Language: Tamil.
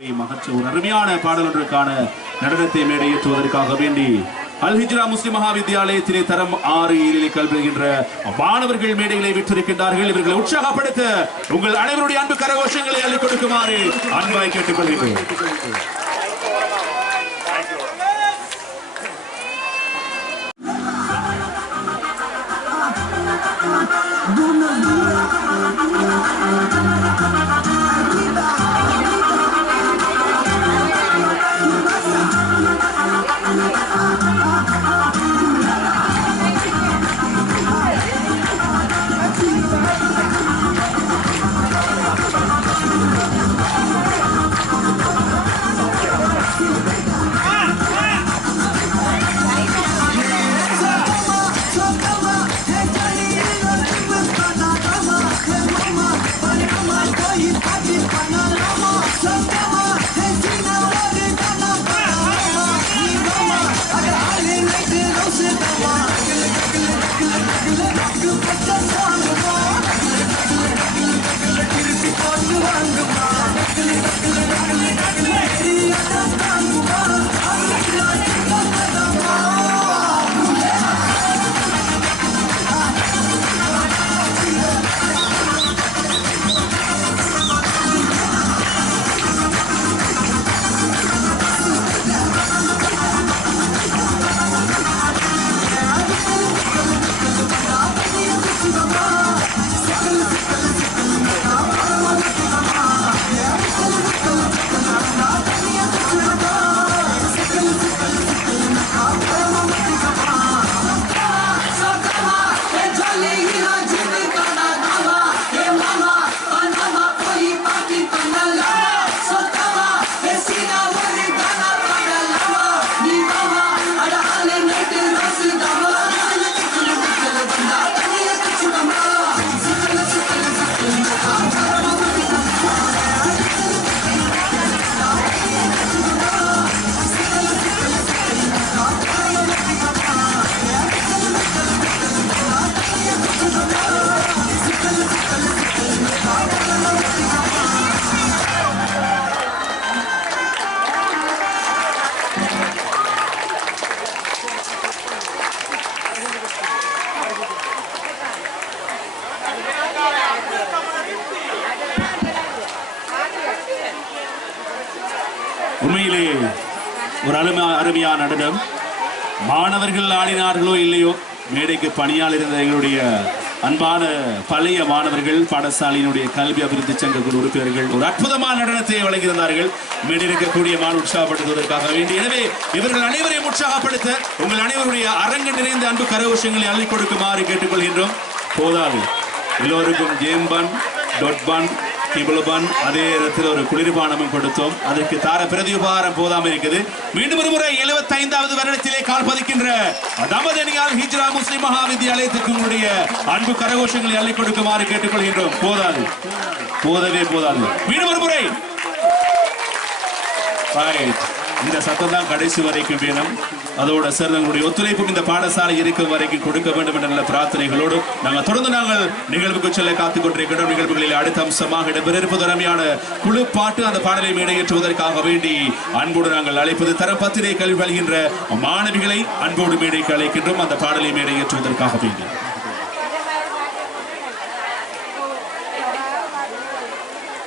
ஒரு அருமையான பாடல் ஒன்றுக்கான நடனத்தை மேடையேற்றுவதற்காக வேண்டி அல் ஹிஜ்ரா முஸ்லிம் மகாவித்யாலயத்திலே தரம் 6 ஏழிலே கல்விகின்ற மாணவர்கள் மேடைகளை விற்றிருக்கின்றார்கள். இவர்களை உற்சாகப்படுத்த உங்கள் அனைவருடைய அன்பு கரகோஷங்களை அள்ளிக் கொடுக்குமாறு அன்பாய் கேட்டுக்கொள்கிறேன். உண்மையிலே ஒரு அருமையான நடனம். மாணவர்கள் ஆடினார்களோ இல்லையோ, மேடைக்கு பணியால் இருந்த எங்களுடைய அன்பான பழைய மாணவர்கள், பாடசாலையினுடைய கல்வி அபிவிருத்தி சங்க குழு உறுப்பினர்கள் ஒரு அற்புதமான நடனத்தை வழங்கியிருந்தார்கள். மேடையில் இருக்கக்கூடிய மாணவர்கள் உற்சாகப்படுத்துவதற்காக வேண்டி, எனவே இவர்கள் அனைவரையும் உற்சாகப்படுத்த உங்கள் அனைவருடைய அரங்கு நிறைந்த அன்பு கரகோஷங்களை அள்ளிக் கொடுக்குமாறு கேட்டுக்கொள்கின்றோம். போதாது எல்லோருக்கும் ஜேம்பன் டொட்பன் கிபுலபன் அதே இடத்தில் ஒரு குளிர்பானமும் கொடுத்தோம். அதற்கு தார பிரதியுபகாரம் போதாமல் இருக்குது. மீண்டும் ஒரு முறை 75வது வருடத்திலே கால் பதிக்கின்ற நமது அல் ஹிஜ்ரா முஸ்லிம் மகாவித்யாலயத்துக்கு உங்களுடைய அன்பு கரகோஷங்களை அள்ளிக் கொடுக்குமாறு கேட்டுக்கொள்கின்றோம். போதாது, போதவே போதாது. மீண்டும் ஒரு முறை. இந்த சத்தம் தான் கடைசி வரைக்கும் வேணும். அதோட சேர்ந்தவங்களுடைய ஒத்துழைப்பும் இந்த பாடசாலை இருக்கும் வரைக்கும் கொடுக்க வேண்டும் என்ற நல்ல பிரார்த்தனைகளோடு தொடர்ந்து நாங்கள் நிகழ்வுக்கு செல்ல காத்துக் கொண்டிருக்கின்றோம். நிகழ்வுகளில் அடுத்த அம்சமாக இடம்பெறுவது அருமையான குழு பாட்டு. அந்த பாடலை மேடையேற்றுவதற்காக வேண்டி அன்போடு நாங்கள் அழைப்பது தரம் 10 கல்வி வழங்குகின்ற மாணவிகளை அன்போடு மேடைக்கு அழைக்கின்றோம். அந்த பாடலை மேடையேற்றுவதற்காக வேண்டி